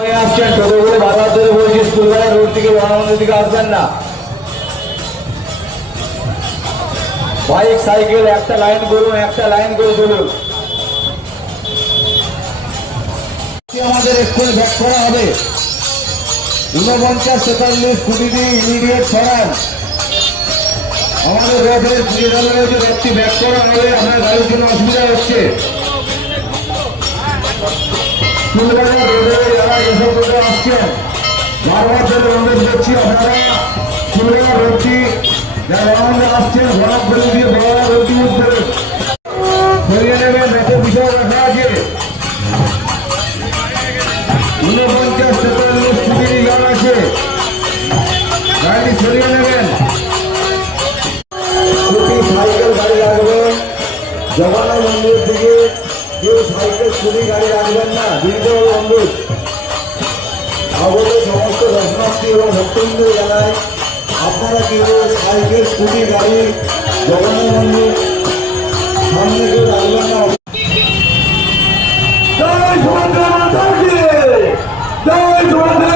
আসছেন টোটোগুলো বারবার ধরে বলছি স্কুলবেলা রোড থেকে জনমন্দির দিকে আসবেন না। বাইক সাইকেল একটা লাইন করুন, একটা লাইন করে চলুন। আমাদের এক্ষুনি ব্যাক করা হবে। 49-43 কুড়িটি ইমিডিয়েট সরান। আমাদের রোডের পুজো চালু হয়েছে, রোডটি ব্যাক করা হবে, আপনার গাড়ির জন্য অসুবিধা হচ্ছে। ফুলবাজার রোডে যারা যেসব রোডে আসছেন বারবার ধরে অনুরোধ করছি, আপনারা ফুলবাজার রোডটি যারা রাউন্ডে আসছেন বরাব করে দিয়ে বড় রোডটি ইউজ করে সরিয়ে নেবেন। একটা বিষয় রাখা আছে, 49-43 কুড়িটি গান আছে, গাড়ি সরিয়ে নেবেন। সাইকেল গাড়ি রাখবেন জগন্নাথ মন্দির থেকে, কেউ সাইকেল স্কুটি গাড়ি রাখবেন না, বিন্দু অনুরোধ। আগত সমস্ত দর্শনার্থী এবং ভক্তবৃন্দ জানায় আপনারা কেউ সাইকেল স্কুটি গাড়ি জগন্নাথ মন্দির সামনে কেউ রাখবেন না। জয় সুভদ্রা মাতা কি জয়, জয় সুভদ্রা